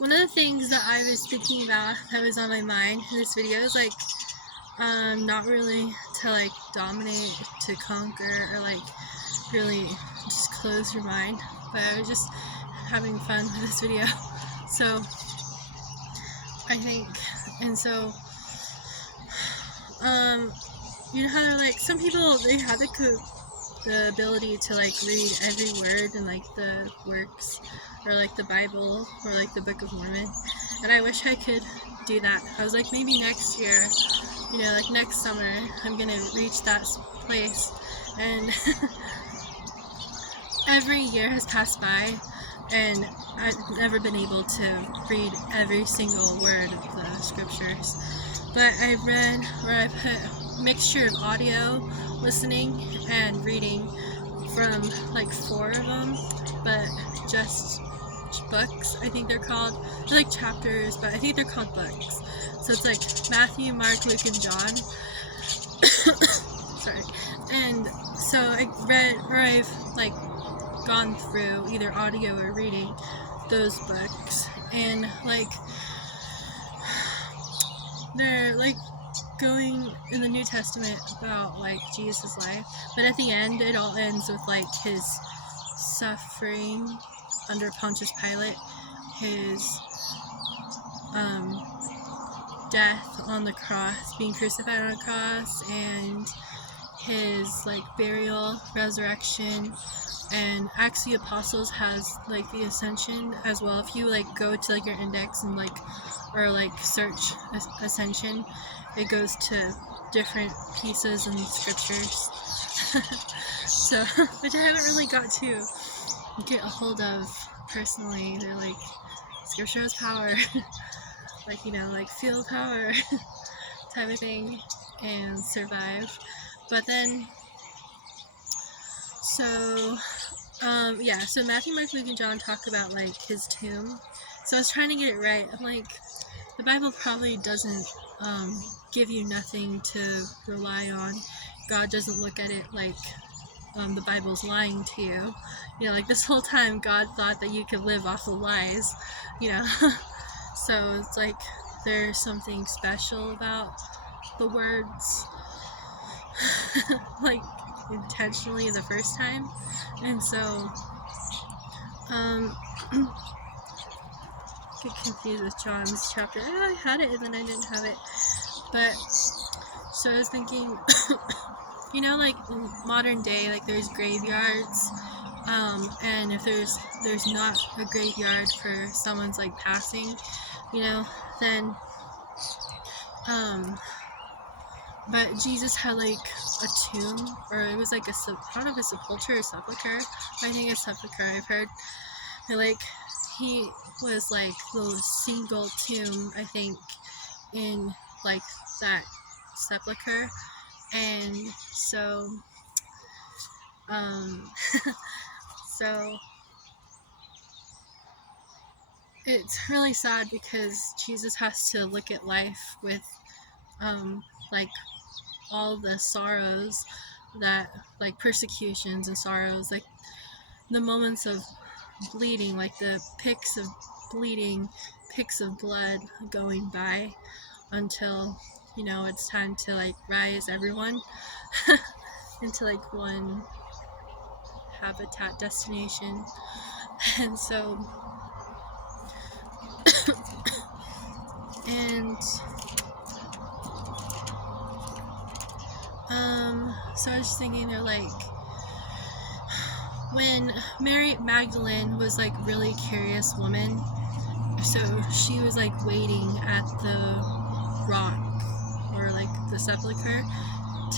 one of the things that I was thinking about that was on my mind in this video is like not really to like dominate, to conquer, or like really just close your mind, but I was just having fun with this video. So I think, and so you know how they're like, some people, they have the ability to like read every word in like the works or like the Bible or like the Book of Mormon, and I wish I could do that. I was like, maybe next year, you know, like next summer, I'm gonna reach that place. And every year has passed by and I've never been able to read every single word of the scriptures, but I've read, or I've put a mixture of audio listening and reading from like 4 of them, but just books, I think they're called. They're like chapters, but I think they're called books. So it's like Matthew, Mark, Luke, and John. Sorry. And so I read, or I've like gone through either audio or reading those books, and like they're like going in the New Testament about like Jesus' life, but at the end it all ends with like his suffering under Pontius Pilate, his death on the cross, being crucified on a cross, and his like burial, resurrection, and Acts of the Apostles has like the ascension as well. If you like go to like your index and like, or like search ascension, it goes to different pieces in the scriptures. So, which I haven't really got to get a hold of personally. They're like, scripture has power. Like, you know, like feel power type of thing, and survive. But then, so yeah, so Matthew, Mark, Luke, and John talk about like his tomb. So I was trying to get it right. I'm like, the Bible probably doesn't give you nothing to rely on. God doesn't look at it like the Bible's lying to you. You know, like this whole time God thought that you could live off of lies, you know. So it's like there's something special about the words like intentionally the first time. And so get confused with John's chapter. I had it and then I didn't have it. But so I was thinking, you know, like modern day, like there's graveyards, and if there's not a graveyard for someone's like passing, you know, then but Jesus had like a tomb, or it was like a, I don't know if it's a sepulcher or sepulcher. I think it's sepulcher. I've heard. Like he was like the single tomb, I think, in like that sepulcher, and so so it's really sad because Jesus has to look at life with like all the sorrows that, like persecutions and sorrows, like the moments of bleeding, like the pics of bleeding, pics of blood going by, until, you know, it's time to like rise everyone into like one habitat destination. And so and so I was thinking, they're like, when Mary Magdalene was like really curious woman, so she was like waiting at the rock, or like the sepulcher,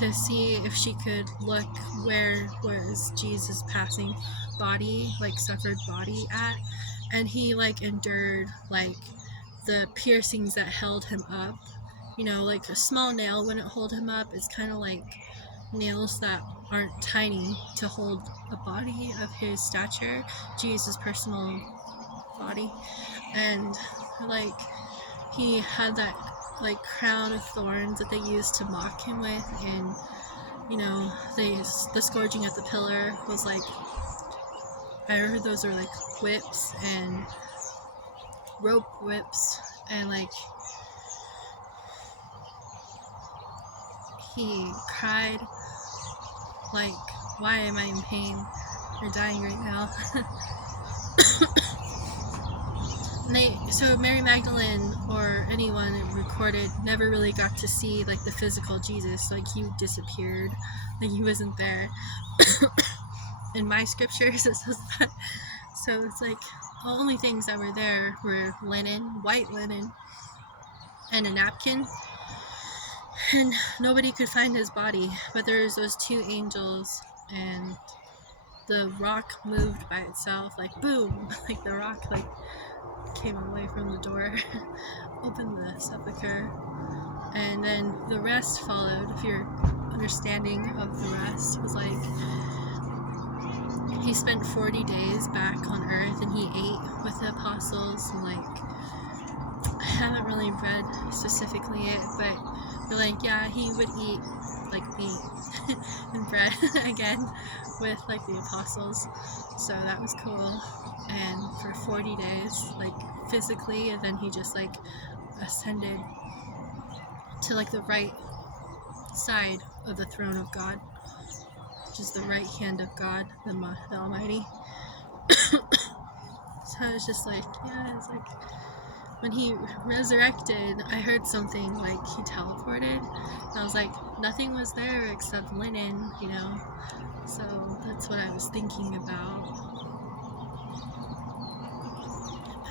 to see if she could look where was Jesus' passing body, like suffered body at, and he like endured like the piercings that held him up. You know, like a small nail wouldn't hold him up. It's kind of like nails that aren't tiny to hold a body of his stature, Jesus' personal body. And like he had that like crown of thorns that they used to mock him with, and you know, the scourging at the pillar was like, I heard those are like whips, and rope whips, and like he cried like, why am I in pain or dying right now? So Mary Magdalene or anyone recorded never really got to see like the physical Jesus. Like he disappeared, like he wasn't there. In my scriptures it says that. So it's like the only things that were there were linen, white linen, and a napkin, and nobody could find his body. But there's those two angels, and the rock moved by itself, like boom, like the rock like came away from the door, opened the sepulcher, and then the rest followed. If your understanding of the rest was like, he spent 40 days back on earth and he ate with the apostles, and like, I haven't really read specifically it, but they're like, yeah, he would eat like meat and bread again with like the apostles, so that was cool. And for 40 days, like physically, and then he just like ascended to like the right side of the throne of God, which is the right hand of God, the Almighty. So it's just like, yeah, it's like when he resurrected, I heard something like he teleported, and I was like, nothing was there except linen, you know. So that's what I was thinking about.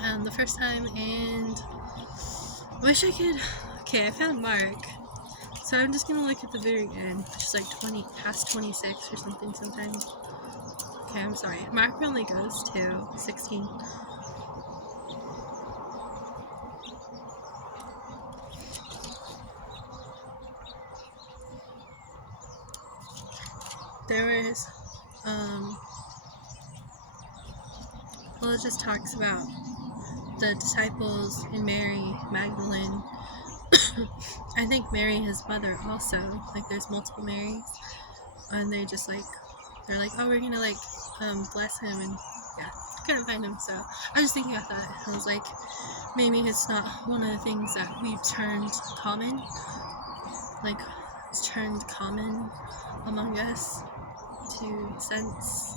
And the first time, and I wish I could. Okay, I found Mark, so I'm just gonna look at the very end, which is like past 26 or something sometimes. Okay, I'm sorry. Mark only goes to 16. There was, well, it just talks about the disciples and Mary Magdalene. I think Mary, his mother, also. Like, there's multiple Marys, and they just like, they're like, oh, we're gonna like bless him, and yeah, I couldn't find him. So I was just thinking about that. I was like, maybe it's not one of the things that we've turned common, like it's turned common among us to sense